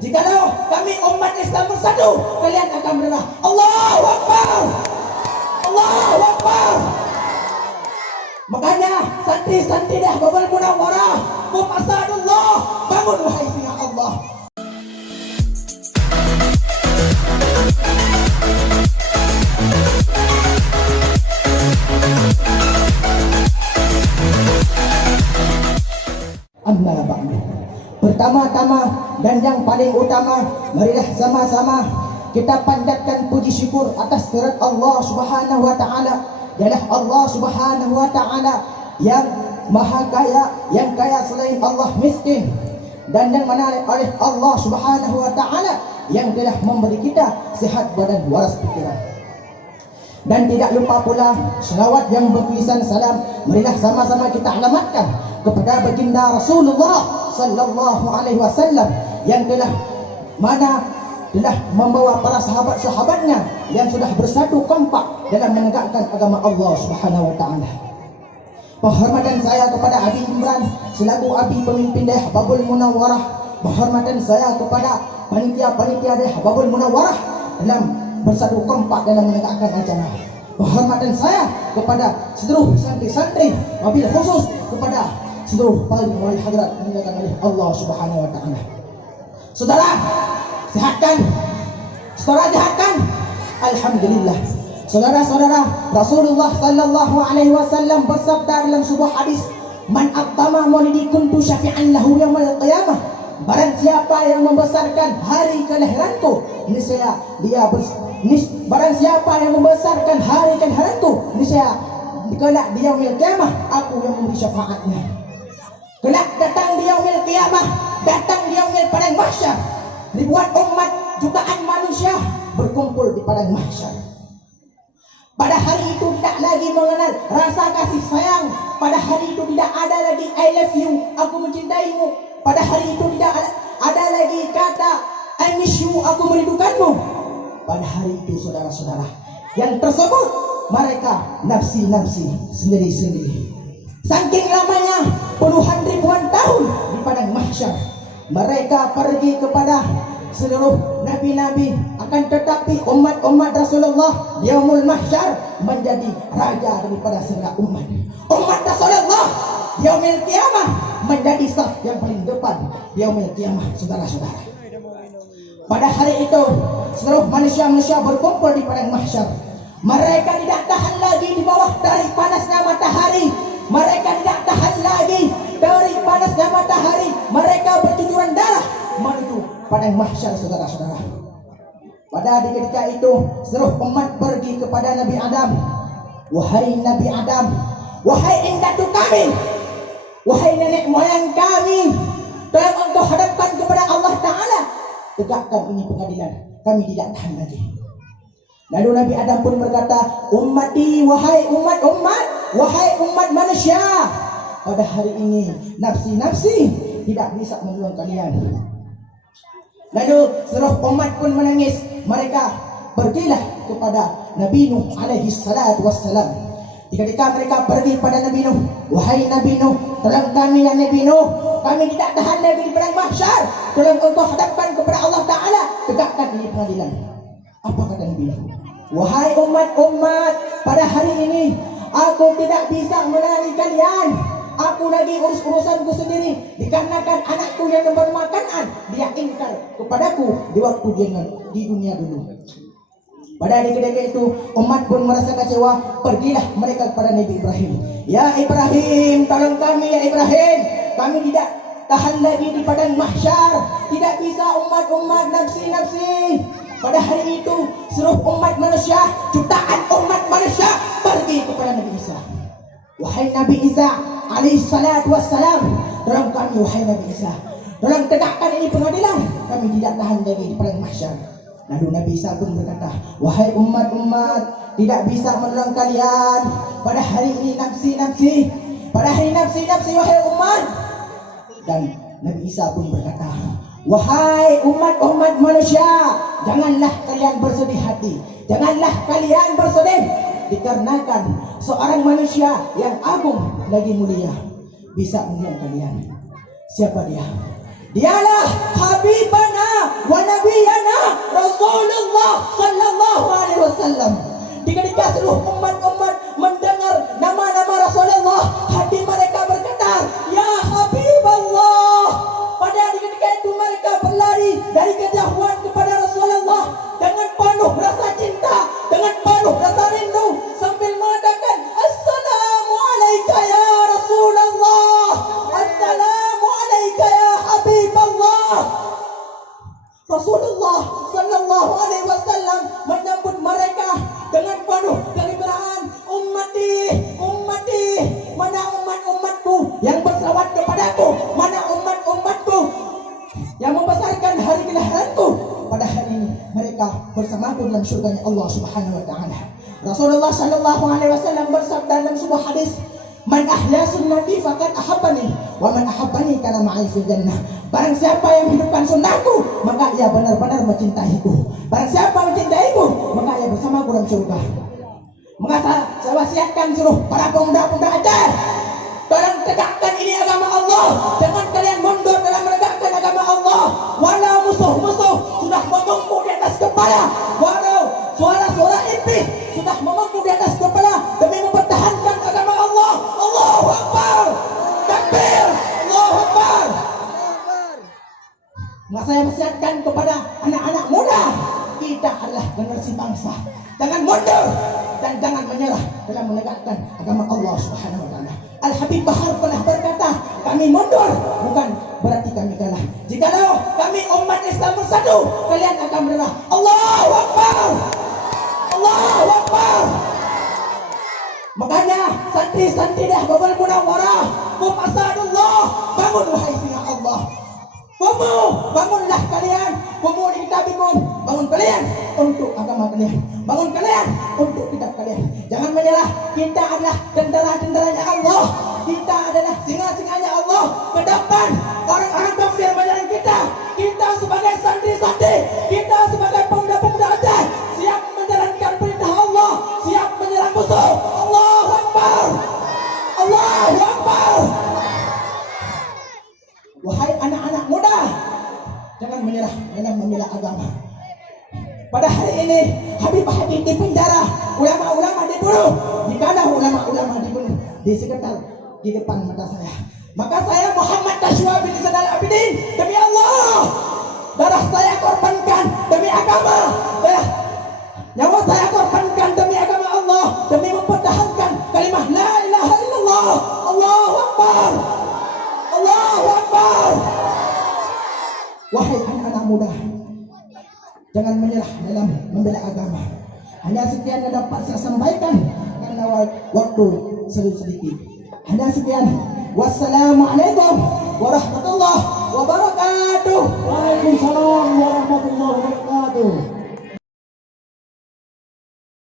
Jikalau kami umat Islam bersatu, kalian akan mendengar Allahu Akbar, Allahu Akbar. Makanya santri-santri dah Babul Munawwarah, kum asadullah, bangun wahai singa Allah. Amma ba'du. Pertama-tama dan yang paling utama, marilah sama-sama kita panjatkan puji syukur atas kehadirat Allah Subhanahu wa taala. Ialah Allah Subhanahu wa taala yang maha kaya, yang kaya selain Allah miskin, dan yang mana oleh Allah Subhanahu wa taala yang telah memberi kita sihat badan waras pikiran. Dan tidak lupa pula selawat yang bertulisan salam, marilah sama-sama kita alamatkan kepada baginda Rasulullah sallallahu alaihi wasallam yang telah membawa para sahabat-sahabatnya yang sudah bersatu kompak dalam menegakkan agama Allah Subhanahu wa taala. Penghormatan saya kepada Abi Imran selaku Abi pemimpin daerah Babul Munawwarah, penghormatan saya kepada panitia-panitia daerah Babul Munawwarah dalam bersatu kompak dalam menegakkan acara. Penghormatan saya kepada seluruh santri-santri, wabil khusus kepada seluruh para wali hadrat dimuliakan oleh Allah Subhanahu wa taala. Saudara, sehatkan? Saudara sehatkan? Alhamdulillah. Saudara-saudara, Rasulullah sallallahu alaihi wasallam bersabda dalam sebuah hadis, "Man aqama maulidi kuntu syafi'an lahu yaumil qiyamah." Barang siapa yang membesarkan hari kelahiranku, niscaya barang siapa yang membesarkan hari kelahiranku, niscaya kelak di yaumil qiyamah aku yang memberi syafaatnya. Kelak datang di yaumil qiyamah, datang di yaumil padang mahsyar, ribuan umat jutaan manusia berkumpul di padang mahsyar. Pada hari itu tidak lagi mengenal rasa kasih sayang. Pada hari itu tidak ada lagi I love you, aku mencintaimu. Pada hari itu tidak ada lagi kata I miss you, aku merindukanmu. Pada hari itu saudara-saudara, yang tersebut mereka nafsi-nafsi sendiri-sendiri. Saking lamanya puluhan ribuan tahun di padang mahsyar, mereka pergi kepada seluruh nabi-nabi, akan tetapi umat-umat Rasulullah yaumul mahsyar menjadi raja daripada segala umat. Umat Rasulullah yaumil qiyamah menjadi saf yang paling depan yaumil qiyamah, saudara-saudara. Pada hari itu seluruh manusia-manusia berkumpul di padang mahsyar. Mereka tidak tahan lagi di bawah dari panasnya matahari. Mereka tidak tahan lagi dari panasnya matahari. Mereka bercucuran darah menuju padang mahsyar, saudara-saudara. Pada ketika itu seluruh umat pergi kepada Nabi Adam. Wahai Nabi Adam, wahai indatu kami, wahai nenek moyang kami, tolong engkau hadapkan kepada Allah Ta'ala, tegakkan ini pengadilan, kami tidak tahan lagi. Lalu Nabi Adam pun berkata, ummati, wahai umat-umat, wahai umat manusia, pada hari ini nafsi-nafsi tidak bisa menolong kalian. Lalu seluruh umat pun menangis. Mereka pergilah kepada Nabi Nuh alaihi salatu wassalam. Ketika mereka pergi pada Nabi Nuh, wahai Nabi Nuh, tolong kami ya Nabi Nuh, kami tidak tahan lagi di padang mahsyar, tolong engkau hadapkan kepada Allah Ta'ala, tegakkan ini pengadilan. Apa kata Nabi Nuh? Wahai umat-umat, pada hari ini aku tidak bisa menemani kalian. Aku lagi urus urusanku sendiri, dikarenakan anakku yang baru makanan dia ingkar kepadaku di waktu dia di dunia dulu. Pada ketika itu umat pun merasa kecewa, pergilah mereka kepada Nabi Ibrahim. Ya Ibrahim, tolong kami ya Ibrahim, kami tidak tahan lagi di padang mahsyar, tidak bisa umat-umat nafsi-nafsi. Pada hari itu seluruh umat manusia, jutaan umat manusia pergi kepada Nabi Isa. Wahai Nabi Isa alaihi salatu wassalam, tolong kami wahai Nabi Isa, tolong tegakkan ini pengadilan, kami tidak tahan lagi di padang mahsyar. Lalu Nabi Isa pun berkata, wahai umat-umat, tidak bisa menolong kalian pada hari ini nafsi-nafsi, pada hari nafsi-nafsi wahai umat. Dan Nabi Isa pun berkata, wahai umat-umat manusia, janganlah kalian bersedih hati, janganlah kalian bersedih, dikarenakan seorang manusia yang agung lagi mulia bisa menolong kalian. Siapa dia? Dialah Habibana Rasulullah Sallallahu Alaihi Wasallam menyambut mereka dengan penuh kegembiraan. Ummati, ummati, mana umat-umatku yang berselawat kepadaku, mana umat-umatku yang membesarkan hari kelahiranku. Pada hari ini mereka bersamaku dalam surganya Allah Subhanahu Wa Taala. Rasulullah Sallallahu Alaihi Wasallam bersabda dalam sebuah hadis, "Man ahya sunnati faqad ahabbani, wa man ahabbani kana ma'i fil jannah." Barang siapa yang menghidupkan sunnahku, maka ia benar-benar mencintaiku. Barang siapa mencintaiku, maka ia bersamaku dalam surga. Maka saya wasiatkan seluruh para pemuda-pemuda Aceh, tolong tegakkan ini agama Allah. Jangan kalian mundur dalam menegakkan agama Allah. Walau musuh-musuh sudah memungkuk di atas kepala, walau suara-suara iblis sudah memungkuk di atas kepala demi mempertahankan agama Allah. Allahu Akbar. Takbir. Allahu Akbar. Maka saya wasiatkan kepada anak-anak muda, kita adalah generasi bangsa. Jangan mundur dan jangan menyerah dalam menegakkan agama Allah Subhanahu Wa Taala. Al-Habib Bahar pernah berkata, kami mundur bukan berarti kami kalah. Jikalau kami umat Islam bersatu, kalian akan menyerah. Allahu Akbar. Allahu Akbar. Makanya santri-santri dah Babul Munawwarah, qum asadullah, bangun wahai singa Allah. Bangunlah kalian, kumu di kitabikum, bangun kalian untuk agama kalian, bangun kalian untuk kitab kalian. Jangan menyerah, kita adalah tentara-tentaranya Allah, kita adalah singa-singanya Allah. Ke depan orang-orang kafir menyerang kita, kita sebagai santri-santri, kita sebagai pemuda-pemuda Aceh siap menjalankan perintah Allah, siap menyerang musuh. Allahu Akbar. Allahu Akbar. Wahai anak-anak muda, jangan menyerah dalam membela agama. Pada hari ini Habib-Habib di penjara, ulama-ulama dibunuh. Jika ada ulama-ulama dibunuh di sekitar di depan mata saya, maka saya Muhammad Tashwa bin Zainal Abidin, demi Allah, darah saya korbankan demi agama, nyawa saya korbankan demi agama Allah, demi mempertahankan kalimah la ilaha illallah. Allahu Akbar. Allahu Akbar. Wahai anak-anak muda, jangan menyerah dalam membela agama. Hanya sekian yang dapat saya sampaikan karena waktu sedikit. Hanya sekian. Wassalamualaikum warahmatullahi wabarakatuh. Waalaikumsalam warahmatullahi wabarakatuh.